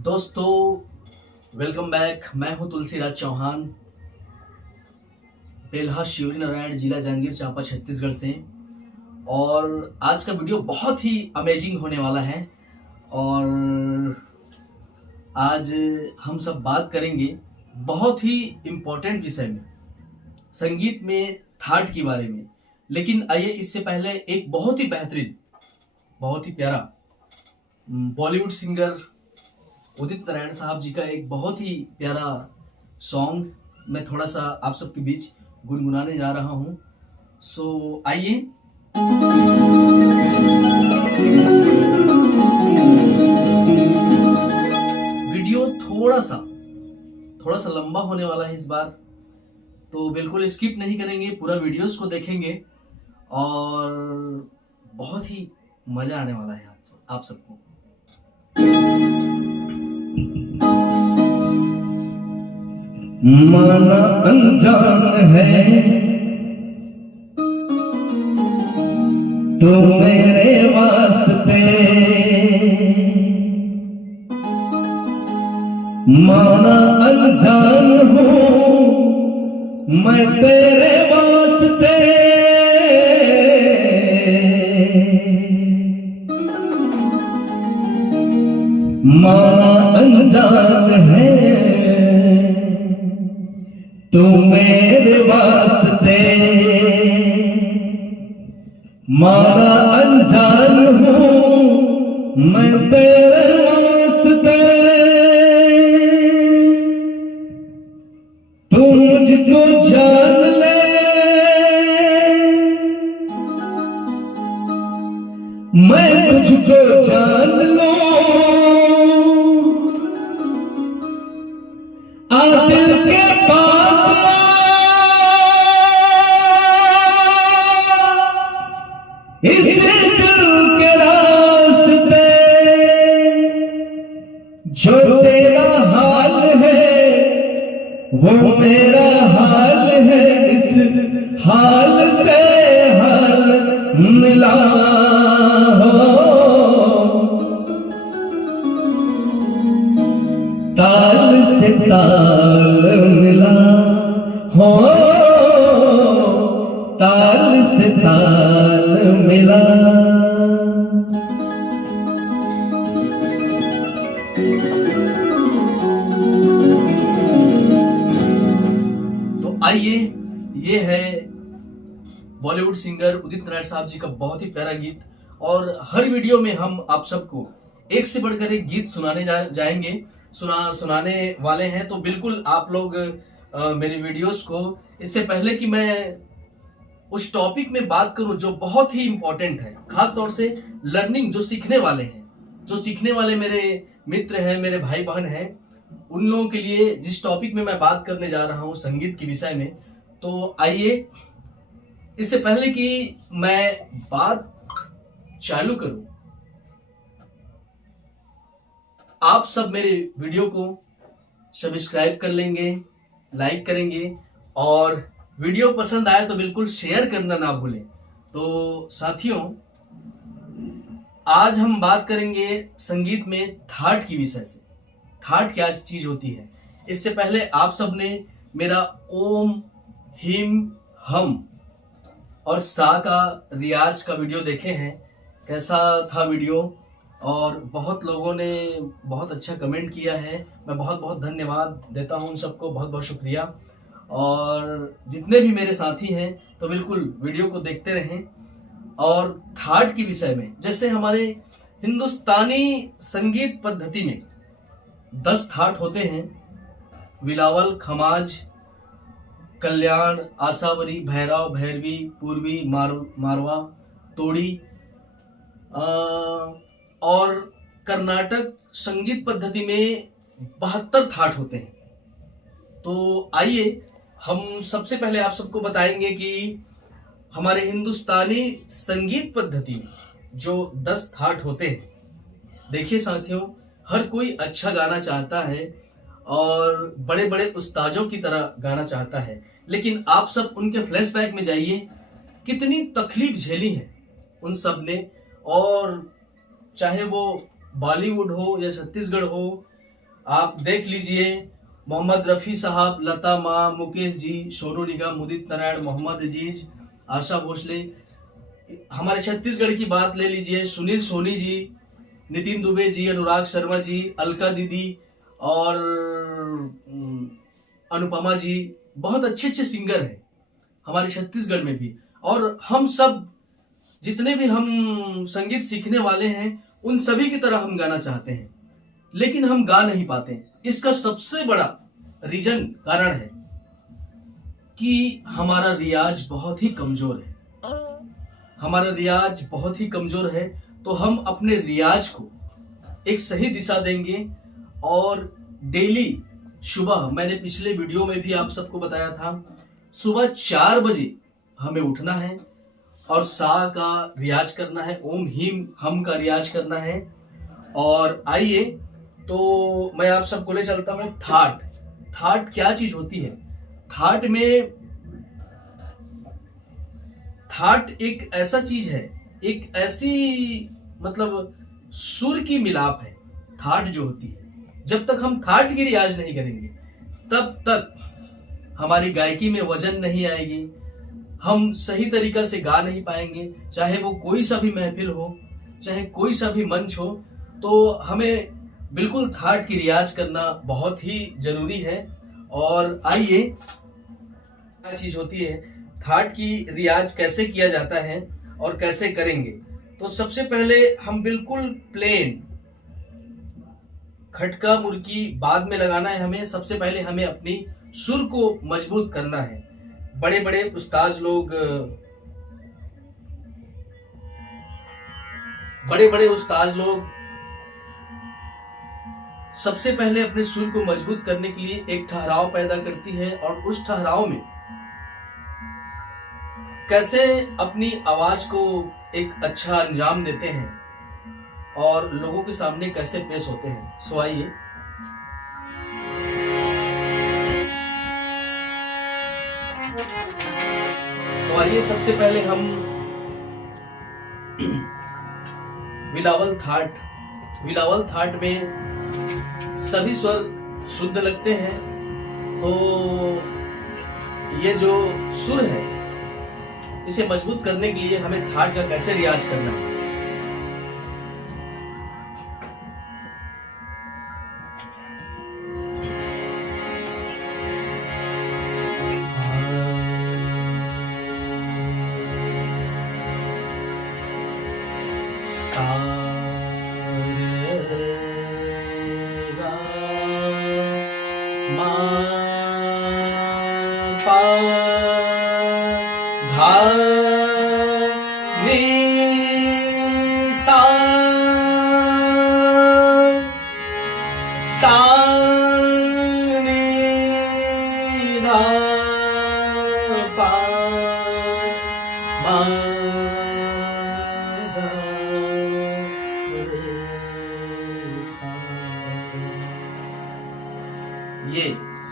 दोस्तों, welcome back. मैं हूं तुलसीराज चौहान, बेल्हा शिवरी नारायण, जिला जांजगीर चांपा, छत्तीसगढ़ से। और आज का वीडियो बहुत ही अमेजिंग होने वाला है। और आज हम सब बात करेंगे बहुत ही इम्पोर्टेंट विषय में, संगीत में थाट के बारे में। लेकिन आइए, इससे पहले एक बहुत ही बेहतरीन, बहुत ही प्यारा बॉलीवुड सिंगर उदित नारायण साहब जी का एक बहुत ही प्यारा सॉन्ग मैं थोड़ा सा आप सबके बीच गुनगुनाने जा रहा हूं। सो आइए। वीडियो थोड़ा सा लंबा होने वाला है इस बार, तो बिल्कुल स्किप नहीं करेंगे, पूरा वीडियोस को देखेंगे और बहुत ही मजा आने वाला है आप सबको। माना अनजान है तो मेरे वास्ते, माना अनजान हूँ मैं तेरे वास्ते। माना अनजान है तू मेरे वास्ते, माना अनजान हूँ मैं तेरे वास्ते। तू मुझको जान ले मैं तुझको जान लूं, आ दिल के पास इस दिल के रास्ते। जो तेरा हाल है वो मेरा हाल है, इस हाल से हाल मिला हो। ताल से ताल मिला हो, ताल से ताल मिला। तो आइए, ये है बॉलीवुड सिंगर उदित नारायण साहब जी का बहुत ही प्यारा गीत। और हर वीडियो में हम आप सबको एक से बढ़कर एक गीत सुनाने जाएंगे, सुनाने वाले हैं। तो बिल्कुल आप लोग मेरी वीडियोस को, इससे पहले कि मैं उस टॉपिक में बात करूं जो बहुत ही इंपॉर्टेंट है, खास तौर से लर्निंग, जो सीखने वाले मेरे मित्र हैं, मेरे भाई बहन हैं, उन लोगों के लिए जिस टॉपिक में मैं बात करने जा रहा हूं, संगीत के विषय में। तो आइए, इससे पहले कि मैं बात चालू करूं, आप सब मेरे वीडियो को सब्सक्राइब कर लेंगे, लाइक करेंगे, और वीडियो पसंद आए तो बिल्कुल शेयर करना ना भूलें। तो साथियों, आज हम बात करेंगे संगीत में थाट की विषय से। थाट क्या चीज होती है। इससे पहले आप सब ने मेरा ओम, हिम, हम और सा का रियाज का वीडियो देखे हैं। कैसा था वीडियो? और बहुत लोगों ने बहुत अच्छा कमेंट किया है, मैं बहुत बहुत धन्यवाद देता हूं उन सबको, बहुत बहुत शुक्रिया। और जितने भी मेरे साथी हैं, तो बिल्कुल वीडियो को देखते रहें। और थाट के विषय में, जैसे हमारे हिंदुस्तानी संगीत पद्धति में 10 थाट होते हैं: बिलावल, खमाज, कल्याण, आसावरी, भैरव, भैरवी, पूर्वी, मारवा, तोड़ी। और कर्नाटक संगीत पद्धति में 72 थाट होते हैं। तो आइए, हम सबसे पहले आप सबको बताएंगे कि हमारे हिंदुस्तानी संगीत पद्धति में जो 10 थाट होते हैं। देखिए साथियों, हर कोई अच्छा गाना चाहता है और बड़े बड़े उस्तादों की तरह गाना चाहता है, लेकिन आप सब उनके फ्लैशबैक में जाइए, कितनी तकलीफ झेली है उन सब ने। और चाहे वो बॉलीवुड हो या छत्तीसगढ़ हो आप देख लीजिए, मोहम्मद रफ़ी साहब, लता माँ, मुकेश जी, सोनू निगम, उदित नारायण, मोहम्मद अजीज, आशा भोसले। हमारे छत्तीसगढ़ की बात ले लीजिए, सुनील सोनी जी, नितिन दुबे जी, अनुराग शर्मा जी, अलका दीदी और अनुपमा जी। बहुत अच्छे अच्छे सिंगर हैं हमारे छत्तीसगढ़ में भी। और हम सब जितने भी हम संगीत सीखने वाले हैं, उन सभी की तरह हम गाना चाहते हैं, लेकिन हम गा नहीं पाते हैं। इसका सबसे बड़ा कारण है कि हमारा रियाज बहुत ही कमजोर है। हमारा रियाज बहुत ही कमजोर है, तो हम अपने रियाज को एक सही दिशा देंगे। और डेली सुबह, मैंने पिछले वीडियो में भी आप सबको बताया था, सुबह 4 बजे हमें उठना है और सा का रियाज करना है, ओम हीम हम का रियाज करना है। और आइए तो मैं आप सबको ले चलता हूँ थाट। थाट क्या चीज होती है? थाट एक ऐसा चीज है, एक ऐसी मतलब सुर की मिलाप है। थाट जो होती है, जब तक हम थाट की रियाज नहीं करेंगे तब तक हमारी गायकी में वजन नहीं आएगी, हम सही तरीका से गा नहीं पाएंगे। चाहे वो कोई सा भी महफिल हो, चाहे कोई सा भी मंच हो, तो हमें बिल्कुल थाट की रियाज करना बहुत ही जरूरी है। और आइए, क्या चीज होती है, थाट की रियाज कैसे किया जाता है और कैसे करेंगे। तो सबसे पहले हम बिल्कुल प्लेन, खटका मुर्की बाद में लगाना है हमें। सबसे पहले हमें अपनी सुर को मजबूत करना है। बड़े बड़े उस्ताद लोग सबसे पहले अपने सुर को मजबूत करने के लिए एक ठहराव पैदा करती है, और उस ठहराव में कैसे अपनी आवाज को एक अच्छा अंजाम देते हैं और लोगों के सामने कैसे पेश होते हैं। सो आइए, सबसे पहले हम बिलावल थाट में सभी स्वर शुद्ध लगते हैं। तो ये जो सुर है, इसे मजबूत करने के लिए हमें थाट का कैसे रियाज करना है। ये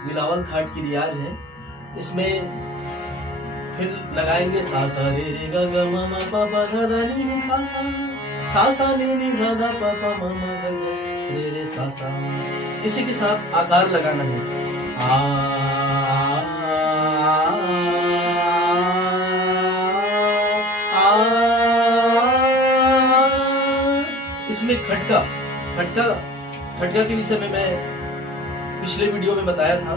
बिलावल थाट की रियाज है। इसमें फिर लगाएंगे सा सा रे रे गा गा मा मा पा पा धा धा नी नी सा सा नी नी धा धा पा पा मा मा गा गा रे रे सा सा। इसी के साथ आकार लगाना है। इसमें खटका के विषय में मैं पिछले वीडियो में बताया था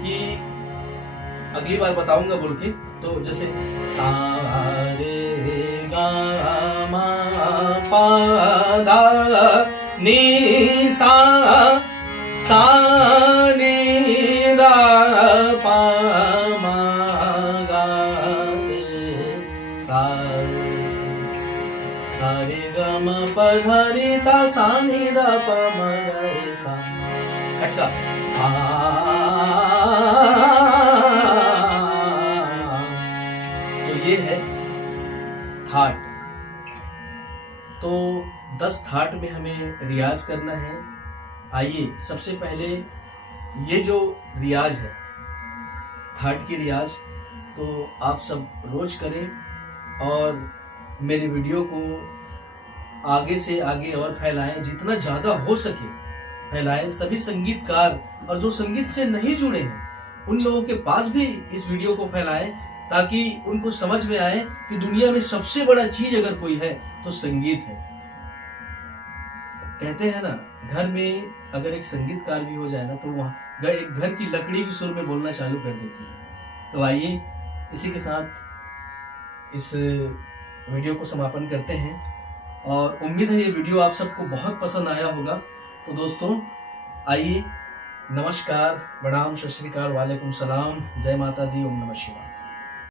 कि अगली बार बताऊंगा बोल के। तो जैसे सा रे गा मा पा धा नी सा नी दा पा मा गा रे सा रे गा मा पा धा रे सा नी दा पा मा गा रे सा। खटका तो ये है थाट। तो 10 थाट में हमें रियाज करना है। आइए, सबसे पहले ये जो रियाज है, थाट की रियाज, तो आप सब रोज करें और मेरे वीडियो को आगे से आगे और फैलाएं। जितना ज़्यादा हो सके फैलाएं, सभी संगीतकार और जो संगीत से नहीं जुड़े हैं उन लोगों के पास भी इस वीडियो को फैलाएं, ताकि उनको समझ में आए कि दुनिया में सबसे बड़ा चीज अगर कोई है तो संगीत है। कहते हैं ना, घर में अगर एक संगीतकार भी हो जाए ना तो वहाँ एक घर की लकड़ी भी सुर में बोलना चालू कर देती है। तो आइए इसी के साथ इस वीडियो को समापन करते हैं और उम्मीद है ये वीडियो आप सबको बहुत पसंद आया होगा। तो दोस्तों आइए, नमस्कार, प्रणाम, सत श्री अकाल, वालेकुम सलाम, जय माता दी, ओम नमः शिवाय।